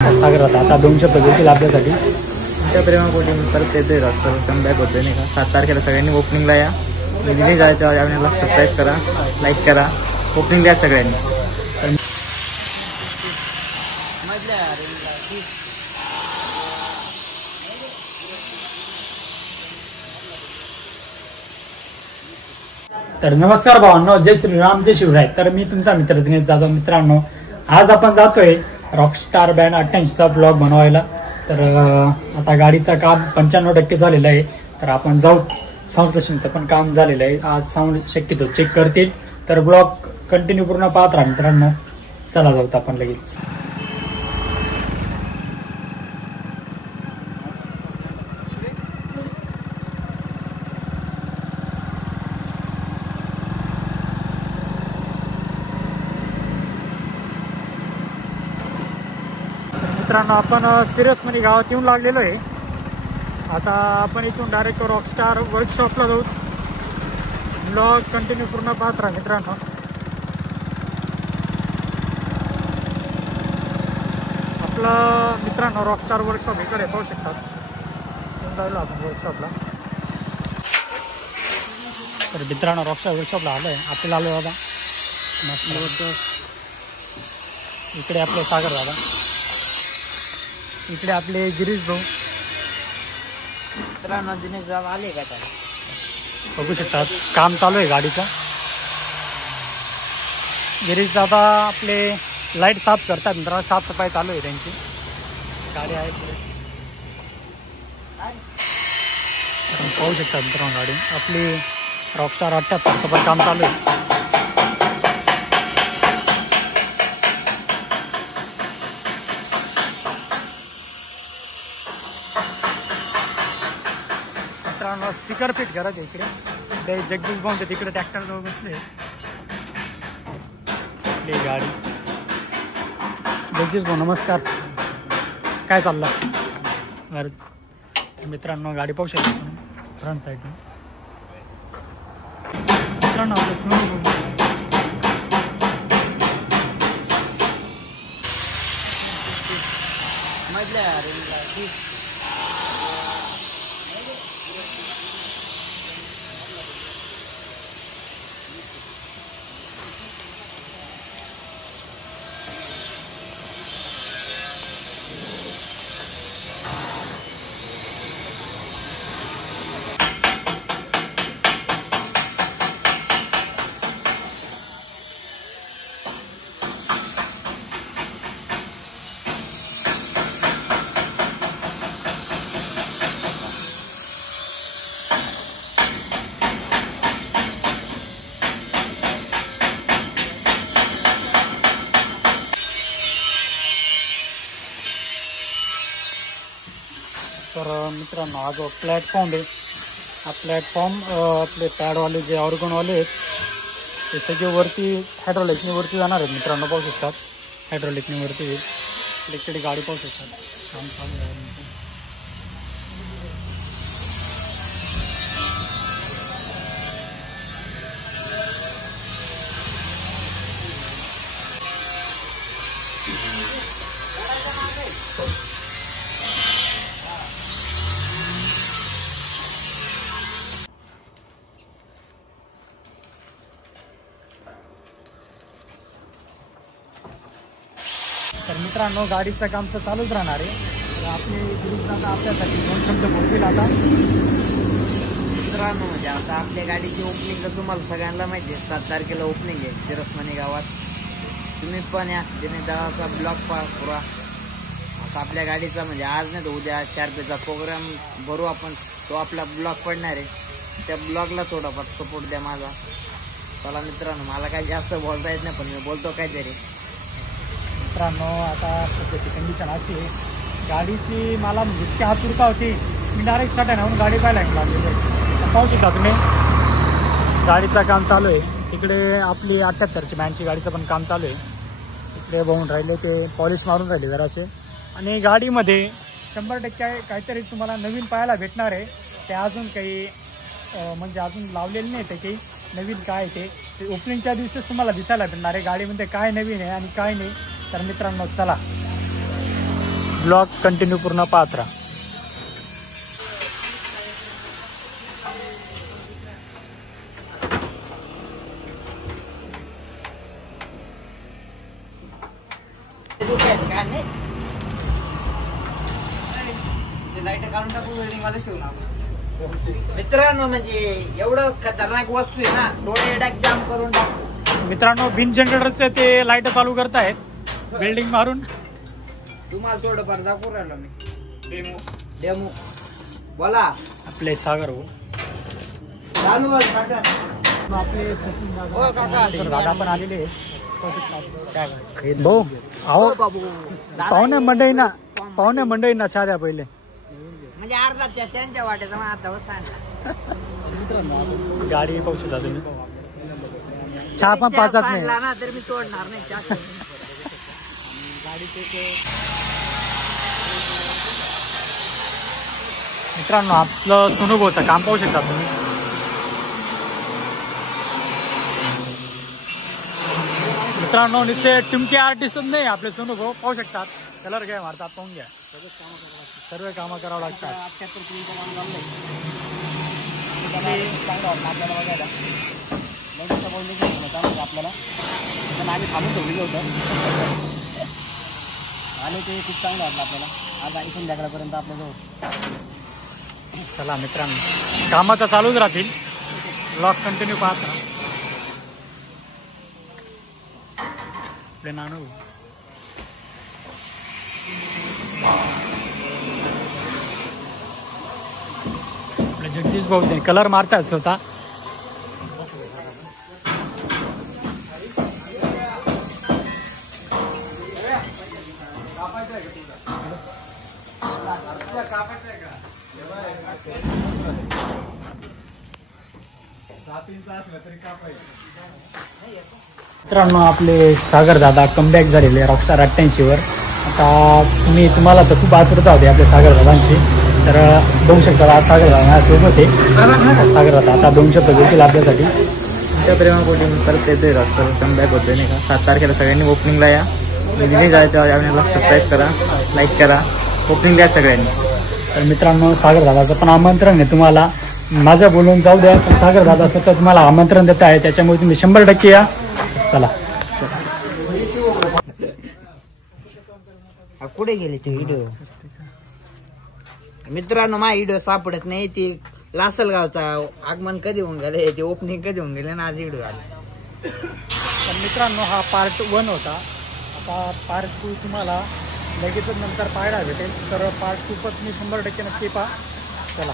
सागर आता 200 बोलतील आपल्यासाठी. त्या प्रेमापोटी परत येतोय रॉकस्टार कमबॅक होतोय नाही का. 7 तारखेला सगळ्यांनी ओपनिंगला या. मी जायच्या चॅनलला सबस्क्राईब करा, लाईक करा, ओपनिंग द्या सगळ्यांनी. तर नमस्कार भावांनो, जय श्रीराम, जय शिवराय. तर मी तुमचा मित्र दिनेश जाधव. मित्रांनो, आज आपण जातोय रॉकस्टार बँड 88चा ब्लॉग बनवायला. तर आता गाडीचं काम 95% झालेलं आहे. तर आपण जाऊ. साऊंड सिस्टमचं पण काम झालेलं आहे. आज साऊंड शक्यतो चेक करतील. तर ब्लॉग कंटिन्यू पूर्ण पाहत राहा मित्रांनो. चला जाऊत आपण लगेच. मित्रांनो, आपण सिरियसमध्ये गावात येऊन लागलेलो आहे. आता आपण इथून डायरेक्ट रॉकस्टार वर्कशॉपला जाऊ. ब्लॉग कंटिन्यू पूर्ण पाहत राहा मित्रांनो. आपलं मित्रांनो रॉकस्टार वर्कशॉप इकडे पाहू शकतात. येऊन राहिलो आपण वर्कशॉपला. तर मित्रांनो, रॉकस्टार वर्कशॉपला आलो आहे. आपल्याला आलो दादा मस्त. इकडे आपले सागर दादा, इकडे आपले गिरीश भाऊ. मित्रांनो, दिनेश जाव आले का त्याला बघू शकतात. काम चालू आहे गाडीचं. गिरीश दादा आपले लाईट साफ करतात. मित्रांनो, साफसफाई चालू आहे त्यांची. गाडी आहे पाहू शकतात मित्रांनो. गाडी आपली रॉकस्टार 88चं पण काम चालू आहे. स्पीकर फिट करत आहे इकडे. ते जगदीश भाऊ तिकडे ट्रॅक्टर जवळ बसले. गाडी जगदीश भाऊ नमस्कार. काय चाललं बरं मित्रांनो. गाडी पाहू शकतो फ्रंट साईड मित्रांनो. तर मित्रांनो, हा जो प्लॅटफॉर्म आहे, हा प्लॅटफॉर्म आपले पॅडवाले जे ऑर्गनवाले आहेत ते सगळे वरती हायड्रोलिकनी वरती जाणार आहेत. मित्रांनो पाहू शकतात. हायड्रोलिकनी वरती इकडे गाडी पाहू शकतात. काम चालू आहे. तर मित्रांनो, गाडीचं काम तर चालूच राहणार आहे. तर आपले गिरीश दादा आपल्यासाठी 2 शब्द बोलतील आता. मित्रांनो, म्हणजे आता आपल्या गाडीची ओपनिंग तर तुम्हाला सगळ्यांना माहिती आहे. 7 तारखेला ओपनिंग आहे सिरसमणी गावात. तुम्ही पण या. दिनेश दादाचा ब्लॉग पुरा. आता आपल्या गाडीचा म्हणजे आज नाही तर उद्या 4 पेचा प्रोग्राम भरू आपण. तो आपला ब्लॉग पडणार आहे. त्या ब्लॉगला थोडाफार सपोर्ट द्या माझा. चला मित्रांनो, मला काही जास्त बोलता येत नाही पण मी बोलतो काहीतरी. मित्रांनो, आता सध्याची कंडिशन अशी आहे, गाडीची मला इतकी आतुरता होती. मी डायरेक्ट सटाय म्हणून गाडी पाहायला लागलेली आहे. पाहू शकता तुम्ही. गाडीचं काम चालू आहे. तिकडे आपली 78ची बँडची गाडीचं पण काम चालू आहे. इकडे बघून राहिले ते पॉलिश मारून राहिले जरासे. आणि गाडीमध्ये 100% काहीतरी तुम्हाला नवीन पाहायला भेटणार आहे. ते अजून काही म्हणजे अजून लावलेलं नाही. ते काही नवीन काय ते ओपनिंगच्या दिवशीच तुम्हाला दिसायला भेटणार आहे गाडीमध्ये काय नवीन आहे आणि काय नाही. तर मित्रांनो चला. ब्लॉग कंटिन्यू पूर्ण पाहत राहा. लाईट काढून टाकू वेल्डिंग वाले ठेवून मित्रांनो. म्हणजे एवढं खतरनाक वस्तू आहे ना, डोळे डाक जाम करून टाक. मित्रांनो बिन जनरेटरचे ते लाईट चालू करतायत बिल्डिंग मारून. तुम्हाला थोडंफार दाखवून राहिलो मी. डेमो बोला. आपले सागर भाऊ, आपले सचिन दादा पण आलेले भाऊ. अहो पाहुणे मंडळींना चहा द्या पहिले. म्हणजे अर्धा त्यांच्या वाट्याचा मग आता सांगा. गाडी पाहू शकता तुम्ही. चहा पण पाचत नाही ना तर मी तोडणार नाही चहा. मित्रांनो आपलं सोनूभाऊचं काम पाहू शकता तुम्ही. मित्रांनो नुसते टिमके आर्टिस्ट नाही आपले सोनूभाऊ, पाहू शकतात. कलर घ्या मारतात, पाहून घ्या. सर्व कामं करावं लागतात. आपल्याला आम्ही थांबून ठेवलेलं होतं आणि ते खूप चांगलं वाटलं आपल्याला. आज आणि संध्याकाळपर्यंत आपल्याजवळ. चला मित्रांनो कामं तर चालूच राहतील. ब्लॉग कंटिन्यू पाहत राहा. आपले नानू आपले जगदीश भाऊ ते कलर मारतात स्वतः. मित्रांनो आपले सागर दादा कमबॅक झालेले रॉकस्टार 88वर. आता तुम्हाला तर खूप आतुरता होती आपल्या सागर दादांची. तर बघू शकता आज सागर दादा सोबत आहे. सागर दादा आता 2 शब्द बोलतील आपल्यासाठी. तुमच्या प्रेमापोटी मी परत येतोय. रॉकस्टार कमबॅक होतोय नाही का. 7 तारखेला सगळ्यांनी ओपनिंगला या. रिलीज जायच्या आपल्याला सबस्क्राईब करा, लाईक करा, ओपनिंग द्या सगळ्यांनी. तर मित्रांनो सागर दादाचं पण आमंत्रण आहे तुम्हाला. माझं बोलून जाऊ द्या, पण सागर दादा स्वतः तुम्हाला आमंत्रण देत आहे, त्याच्यामुळे तुम्ही 100% या. चला कुठे गेले ते व्हिडिओ. मित्रांनो माझा व्हिडिओ सापडत नाही. ती लासलगावचा आगमन कधी होऊन गेले, ते ओपनिंग कधी होऊन गेले ना, आज व्हिडिओ आले. तर मित्रांनो हा पार्ट 1 होता. आता पार्ट 2 तुम्हाला लगेचच नंतर पाहायला भेटेल. तर पार्ट 2 पण तुम्ही 100% नक्की पहा. चला.